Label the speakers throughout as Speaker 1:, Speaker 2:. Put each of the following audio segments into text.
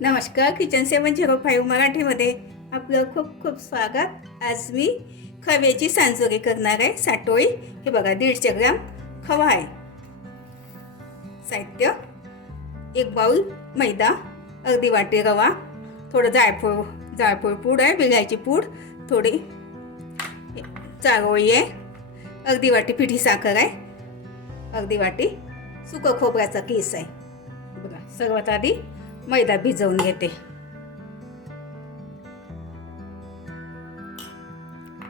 Speaker 1: नमस्कार किचन सेवन zero five मराठीमध्ये आपलं खूप खूप स्वागत. आज मी खव्याची सांजोरी करणार आहे साटोळी हे बघा दीडशे ग्राम खवा आहे. साहित्य एक बाऊल मैदा अर्धी वाटी रवा थोडं जायफळ जायफळ पूड आहे बिलायची पूड थोडी चारोळी आहे अर्धी वाटी पिठी साखर आहे अर्धी वाटी सुकं खोबऱ्याचा केस आहे. बघा सर्वात आधी मैदा भिजवून घेते.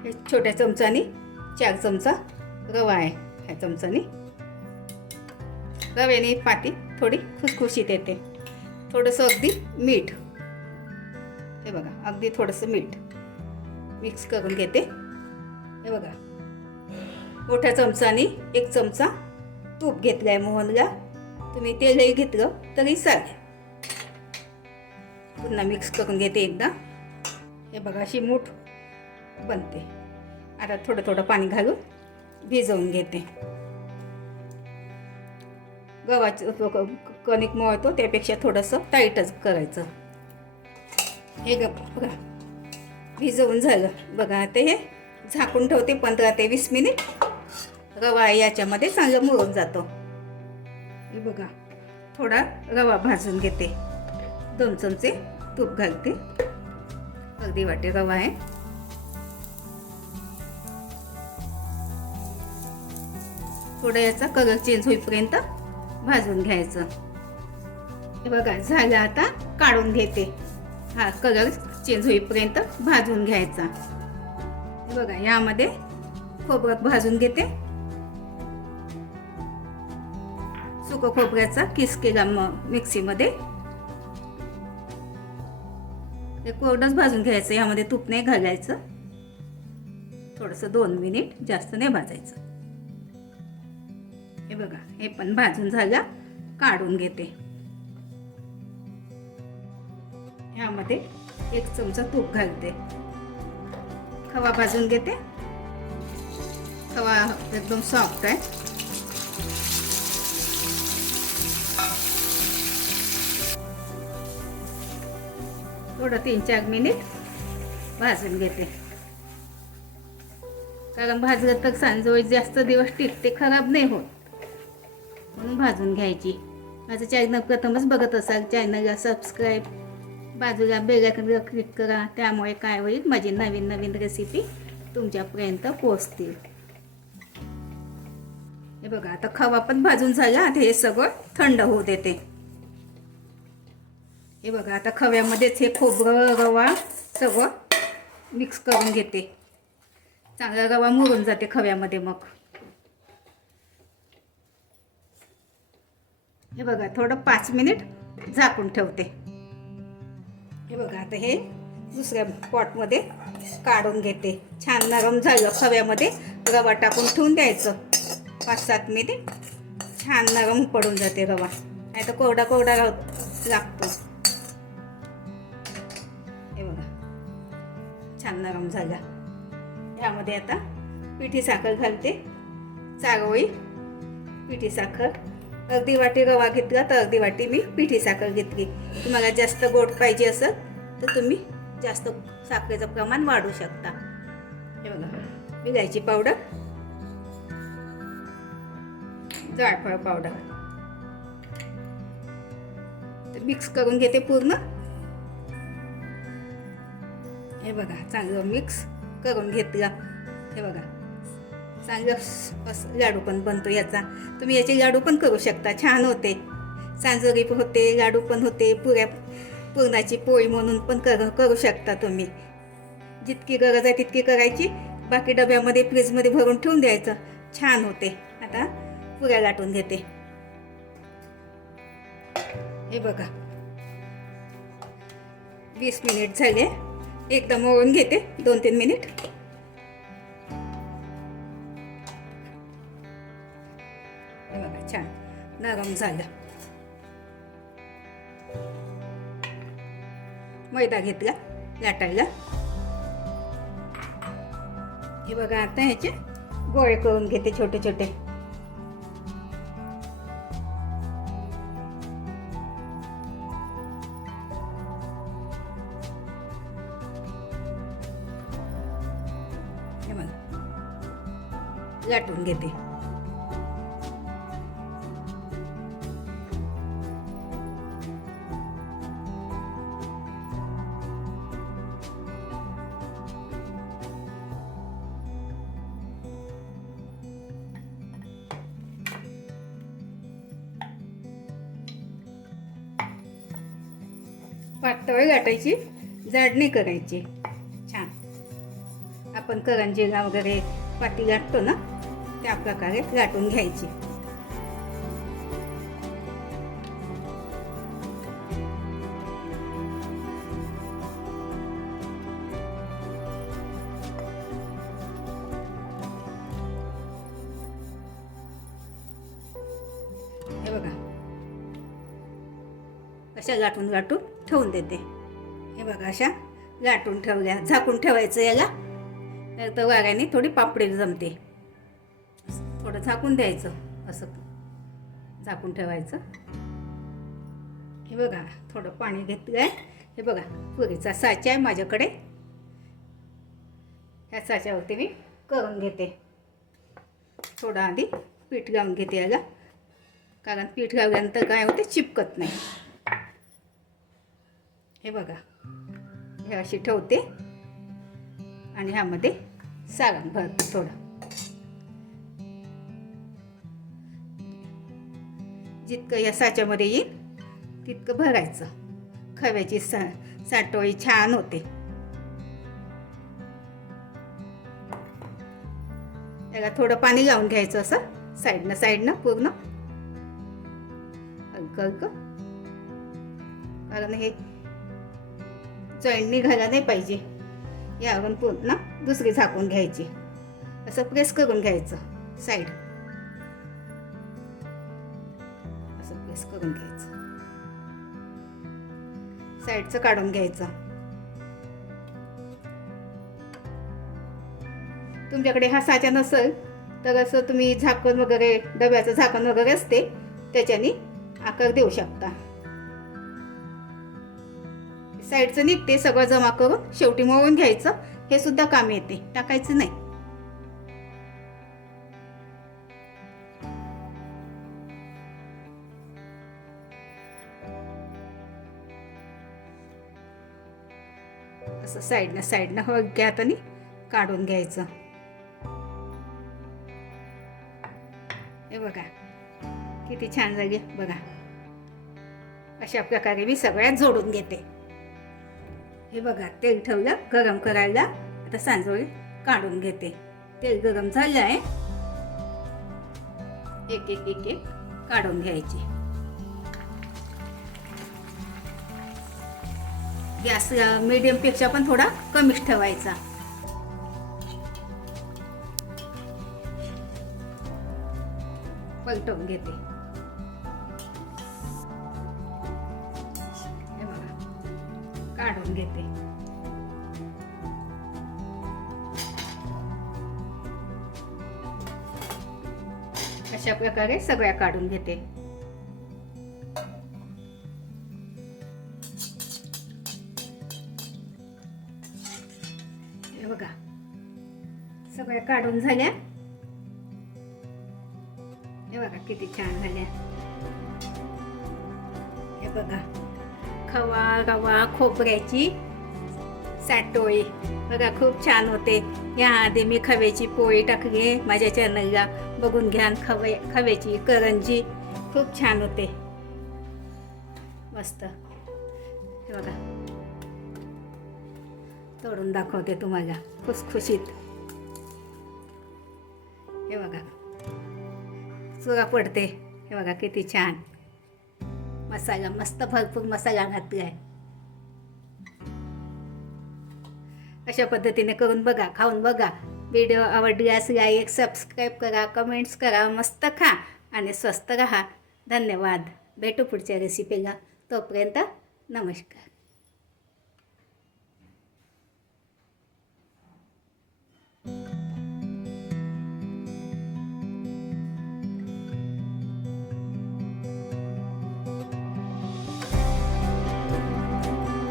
Speaker 1: हे छोट्या चमचानी चार चमचा रवा आहे ह्या चमचानी. रव्याने पाती थोडी खुसखुशीत येते. थोडंसं अगदी मीठ. हे बघा अगदी थोडंसं मीठ मिक्स करून घेते. हे बघा. मोठ्या चमचानी एक चमचा तूप घेतला आहे मोहनला. तुम्ही तेलही घेतलं तरी चालेल. पुन्हा मिक्स करून घेते एकदा. हे बघा अशी मूठ बनते. आता थोडं थोडं पाणी घालून भिजवून घेते. गव्हाचं क- कणिक मळतो त्यापेक्षा थोडंसं टाईटच करायचं. हे ग बघा भिजवून झालं. बघा आता हे झाकून ठेवते पंधरा ते वीस मिनिट रवा याच्यामध्ये चांगलं मुरून जातो. हे बघा थोडा रवा भाजून घेते. दोन चमचे तूप घालते. अगदी वाटे रवा आहे. थोडा याचा कलर चेंज होईपर्यंत भाजून घ्यायचं. हे बघा झालं आता काढून घेते. हा कलर चेंज होईपर्यंत भाजून घ्यायचा. हे बघा यामध्ये खोबरं भाजून घेते. सुकं खोबऱ्याचा किस केला मग मिक्सीमध्ये ते कोरडंच भाजून घ्यायचं यामध्ये तूप नाही घालायचं. थोडंसं दोन मिनिट जास्त नाही भाजायचं. हे बघा हे पण भाजून झालं काढून घेते. ह्यामध्ये एक चमचा तूप घालते. खवा भाजून घेते. खवा एकदम सॉफ्ट आहे. थोडं तीन चार मिनिट भाजून घेते. कारण भाजलं तर सांजोळी जास्त दिवस टिकते खराब नाही होत. म्हणून भाजून घ्यायची. माझं चॅनल प्रथमच बघत असाल चॅनलला सबस्क्राईब बाजूला बेलाकडे क्लिक करा. त्यामुळे काय होईल माझी नवीन नवीन रेसिपी तुमच्यापर्यंत पोचतील हे बघा आता खवा पण भाजून झाला आता हे सगळं थंड होऊ देते. हे बघा आता खव्यामध्येच हे खोबरं रवा सगळं मिक्स करून घेते. चांगला रवा मुरून जाते खव्यामध्ये मग. हे बघा थोडं पाच मिनिट झाकून ठेवते. हे बघा आता हे दुसऱ्या पॉटमध्ये काढून घेते. छान नरम झालं खव्यामध्ये रवा टाकून ठेवून द्यायचं. पाच सात मिनिट छान नरम पडून जाते रवा. नाही तर कोरडा कोरडा लागतो. छान नरम झाला. ह्यामध्ये आता पिठी साखर घालते. चारोळी पिठी साखर. अर्धी वाटी रवा घेतला तर अर्धी वाटी मी पिठी साखर घेतली. तुम्हाला जास्त गोड पाहिजे असेल तर तुम्ही जास्त साखरेचं प्रमाण वाढवू शकता. हे बघा विलायची पावडर. जायफळ पावडर. तर मिक्स करून घेते पूर्ण. हे बघा चांगलं मिक्स करून घेतलं. हे बघा चांगलं असं लाडू पण बनतो याचा. तुम्ही याचे लाडू पण करू शकता छान होते. सांजोरी पण होते लाडू पण होते पुऱ्या पुरणाची पोळी म्हणून पण कर करू शकता तुम्ही. जितकी गरज आहे तितकी करायची. बाकी डब्यामध्ये फ्रीजमध्ये भरून ठेवून द्यायचं. छान होते. आता पुऱ्या लाटून घेते. हे बघा. वीस मिनिट झाले. एकदम ओळून घेते दोन तीन मिनिट. बघा छान. नरम झालं. मैदा घेतला लाटायला. हे बघा आता ह्याचे गोळे करून घेते छोटे छोटे गाठून घेते. पातळ गाठायची? जाडणी करायची. छान. आपण करंजीला वगैरे पाती गाठतो ना त्या प्रकारे गाठून घ्यायची. हे बघा. अशा गाठून गाठून ठेवून देते. हे बघा अशा गाठून ठेवल्या झाकून ठेवायचं याला. नाही तर वाऱ्याने थोडी पापडी जमते. थोडं झाकून द्यायचं असं झाकून ठेवायचं. हे बघा थोडं पाणी घेतलं आहे हे बघा पुरीचा साचा आहे माझ्याकडे. ह्या साच्यावरती मी करून घेते. थोडं आधी पीठ लावून घेते याला. कारण पीठ लावल्यानंतर काय होते चिपकत नाही. हे बघा हे अशी ठेवते. आणि ह्यामध्ये सारण भरते थोडं. जितकं या साच्यामध्ये येईल तितकं भरायचं. खव्याची सा साटोळी छान होते. त्याला थोडं पाणी लावून घ्यायचं असं साईडनं साईडनं पूर्ण. हलकं हलकं. कारण हे जॉईंट निघायला नाही पाहिजे. यावरून पूर्ण दुसरी झाकून घ्यायची. असं प्रेस करून घ्यायचं साईड. असं प्रेस करून घ्यायचं. साईडचं काढून घ्यायचं. तुमच्याकडे हा साचा नसेल तर असं तुम्ही झाकण वगैरे डब्याचं झाकण वगैरे असते त्याच्याने आकार देऊ शकता. साईडचं निघते सगळं जमा करून शेवटी मळून घ्यायचं. हे सुद्धा काम येते टाकायचं नाही. असं साईडनं साईडनं हलक्या हाताने काढून घ्यायचं. हे बघा किती छान झाली बघा अशा प्रकारे मी सगळ्यात जोडून घेते. हे बघा तेल ठेवलं गरम करायला आता सांजोळी काढून घेते. तेल गरम झालं आहे एक एक एक एक काढून घ्यायची. गॅस मीडियमपेक्षा पण थोडा कमीच ठेवायचा. पलटवून घेते. हे बघा काढून घेते. अशा प्रकारे सगळ्या काढून घेते. बघा. सगळ्या काढून झाल्या. हे बघा किती छान झाल्या. हे बघा. खवा रवा खोबऱ्याची साटोळी बघा खूप छान होते. याआधी मी खव्याची पोळी टाकली. माझ्या चॅनलला बघून घ्या खवे खव्याची करंजी. खूप छान होते. मस्त. बघा. तोडून दाखवते तुम्हाला. खुसखुशीत. हे बघा. चुरा पडते. हे बघा किती छान. मसाला मस्त भरपूर मसाला घातला आहे अशा पद्धतीने करून बघा खाऊन बघा. व्हिडिओ आवडल्यास लाईक सबस्क्राईब करा कमेंट्स करा मस्त खा आणि स्वस्त राहा. धन्यवाद. भेटू पुढच्या रेसिपीला तोपर्यंत नमस्कार.